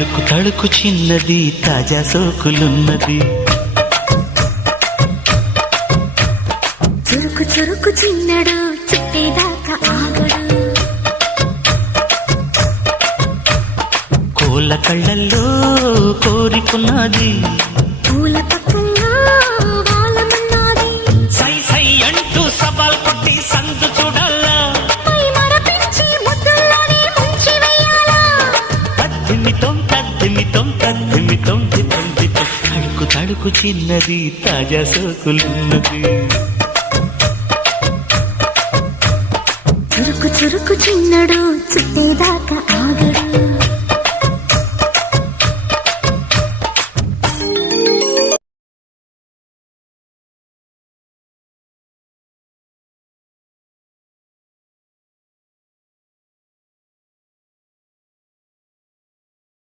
తడుకు తడుకు చిన్నది తాజా సోకులున్నది. చురుకు చురుకు చిన్నడు చుట్టేదాకా ఆగడు. కోళ్ళ కళ్ళల్లో కోరికున్నది. పూల పక్కల్లో వాలమన్నది. సై సై అంటూ సవాల్ కొట్టి సందు చూడాలా. పై మరపించి ముద్దుల్లోనే ముంచి వెయ్యాలా. తద్దిమితం తద్దిమితం తద్దిమితం దిద్దిమితం. తడుకు తడుకు చిన్నది తాజా సోకులున్నది. చురుకు చురుకు చిన్నడు చుట్టేదాకా